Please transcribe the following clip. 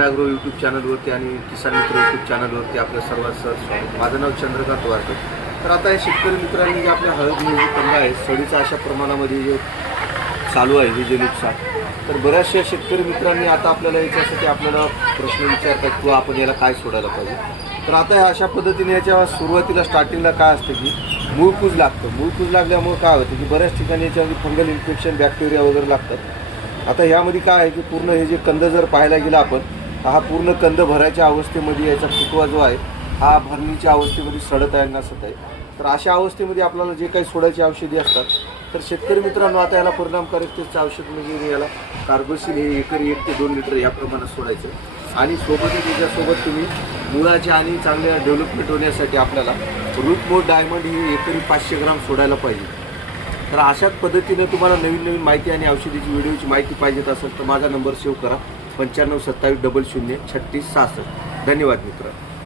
Agro YouTube चॅनलवरती आणि किसान मित्र यूट्यूब चॅनलवरती आपल्या सर्वांचं स्वागत. माझं नाव चंद्रकांत वारकर. तर आता या शेतकरी मित्रांनी जे आपल्या हळद जी कंद आहे सडीचं अशा प्रमाणामध्ये जे चालू आहे हे जे नुकसान, तर बऱ्याचशा शेतकरी मित्रांनी आता आपल्याला याच्यासाठी आपल्याला प्रश्न विचारतात किंवा आपण याला काय सोडायला पाहिजे. तर आता अशा पद्धतीने याच्या सुरुवातीला स्टार्टिंगला काय असतं की मूळकूज लागतं. मूळकूज लागल्यामुळे काय होतं की बऱ्याच ठिकाणी याच्यामध्ये फंगल इन्फेक्शन बॅक्टेरिया वगैरे लागतात. आता यामध्ये काय आहे की पूर्ण हे जे कंद जर पाहायला गेला आपण, हा पूर्ण कंद भरायच्या अवस्थेमध्ये याचा फुटवा जो आहे हा भरणीच्या अवस्थेमध्ये सडत आहे, नसत आहे. तर अशा अवस्थेमध्ये आपल्याला जे काही सोडायची औषधी असतात, तर शेतकरी मित्रांनो आता याला परिणामकारकतेचं औषध म्हणजे याला कार्बोसिल हे एकरी 1 ते 2 लिटर या प्रमाणात सोडायचं. आणि सोबतच त्याच्यासोबत तुम्ही मुळाच्या आणि चांगल्या डेव्हलपमेंट होण्यासाठी आपल्याला रूट मोड डायमंड ही एकरी 500 ग्राम सोडायला पाहिजे. तर अशाच पद्धतीने तुम्हाला नवीन नवीन माहिती आणि औषधीची व्हिडिओची माहिती पाहिजेत असेल तर माझा नंबर सेव्ह करा 95 27 00 36 66. धन्यवाद मित्र.